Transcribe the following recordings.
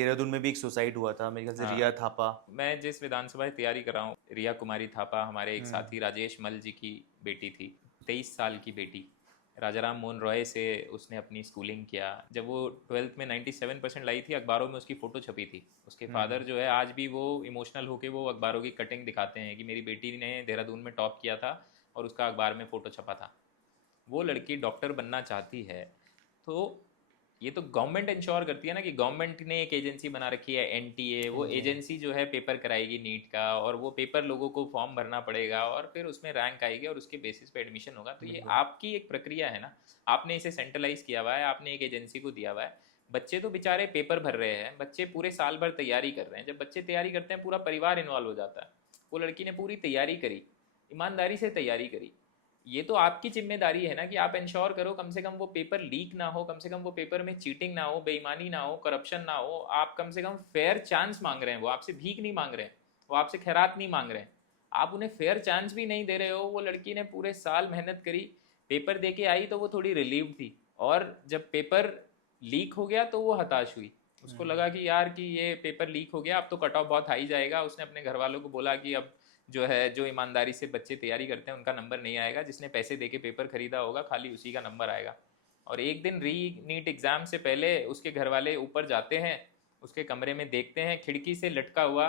देहरादून में भी एक सुसाइड हुआ था मेरे ख्याल से, रिया हाँ, थापा। मैं जिस विधानसभा की तैयारी कर रहा हूँ, रिया कुमारी थापा हमारे एक हम्म। साथी राजेश मल जी की बेटी थी। 23 साल की बेटी। राजा राम मोहन रॉय से उसने अपनी स्कूलिंग किया। जब वो 12th में 97% लाई थी, अखबारों में उसकी फ़ोटो छपी थी। उसके फादर जो है आज भी वो इमोशनल होके वो अखबारों की कटिंग दिखाते हैं कि मेरी बेटी ने देहरादून में टॉप किया था और उसका अखबार में फ़ोटो छपा था। वो लड़की डॉक्टर बनना चाहती है। तो ये तो गवर्नमेंट इंश्योर करती है ना, कि गवर्नमेंट ने एक एजेंसी बना रखी है एनटीए, वो एनटीए। एजेंसी जो है पेपर कराएगी नीट का, और वो पेपर लोगों को फॉर्म भरना पड़ेगा और फिर उसमें रैंक आएगी और उसके बेसिस पे एडमिशन होगा। तो ये बिल्कुल। आपकी एक प्रक्रिया है ना, आपने इसे सेंट्रलाइज किया हुआ है, आपने एक एजेंसी को दिया हुआ है। बच्चे तो बेचारे पेपर भर रहे हैं, बच्चे पूरे साल भर तैयारी कर रहे हैं। जब बच्चे तैयारी करते हैं पूरा परिवार इन्वॉल्व हो जाता है। वो लड़की ने पूरी तैयारी करी, ईमानदारी से तैयारी करी। ये तो आपकी जिम्मेदारी है ना कि आप इंश्योर करो कम से कम वो पेपर लीक ना हो, कम से कम वो पेपर में चीटिंग ना हो, बेईमानी ना हो, करप्शन ना हो। आप कम से कम फेयर चांस मांग रहे हैं, वो आपसे भीख नहीं मांग रहे हैं, वो आपसे खैरात नहीं मांग रहे हैं। आप उन्हें फेयर चांस भी नहीं दे रहे हो। वो लड़की ने पूरे साल मेहनत करी, पेपर दे के आई तो वो थोड़ी रिलीव थी, और जब पेपर लीक हो गया तो वो हताश हुई। उसको लगा कि यार कि ये पेपर लीक हो गया, अब तो कट ऑफ बहुत हाई जाएगा। उसने अपने घर वालों को बोला कि अब जो है, जो ईमानदारी से बच्चे तैयारी करते हैं उनका नंबर नहीं आएगा, जिसने पैसे दे के पेपर खरीदा होगा खाली उसी का नंबर आएगा। और एक दिन री नीट एग्ज़ाम से पहले उसके घर वाले ऊपर जाते हैं, उसके कमरे में देखते हैं, खिड़की से लटका हुआ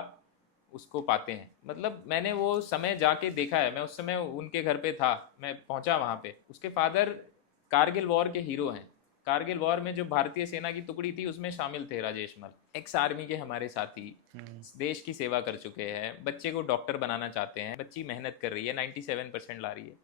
उसको पाते हैं। मतलब मैंने वो समय जाके देखा है, मैं उस समय उनके घर पे था, मैं पहुंचा वहाँ पे। उसके फादर कारगिल वॉर के हीरो हैं। कारगिल वॉर में जो भारतीय सेना की टुकड़ी थी उसमें शामिल थे राजेश मल, एक्स आर्मी के हमारे साथी, देश की सेवा कर चुके हैं। बच्चे को डॉक्टर बनाना चाहते हैं, बच्ची मेहनत कर रही है, 97% ला रही है।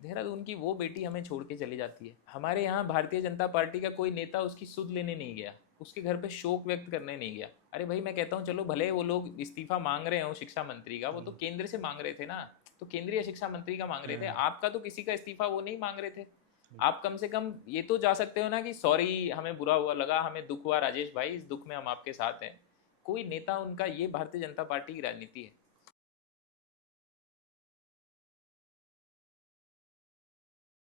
देहरादून की वो बेटी हमें छोड़ के चली जाती है। हमारे यहाँ भारतीय जनता पार्टी का कोई नेता उसकी सुध लेने नहीं गया, उसके घर पे शोक व्यक्त करने नहीं गया। अरे भाई, मैं कहता हूँ चलो भले वो लोग इस्तीफा मांग रहे हो शिक्षा मंत्री का, वो तो केंद्र से मांग रहे थे ना, तो केंद्रीय शिक्षा मंत्री का मांग रहे थे। आपका तो किसी का इस्तीफा वो नहीं मांग रहे थे। आप कम से कम ये तो जा सकते हो ना कि सॉरी, हमें बुरा हुआ लगा, हमें दुख हुआ राजेश भाई, इस दुख में हम आपके साथ हैं। कोई नेता उनका, ये भारतीय जनता पार्टी की राजनीति है।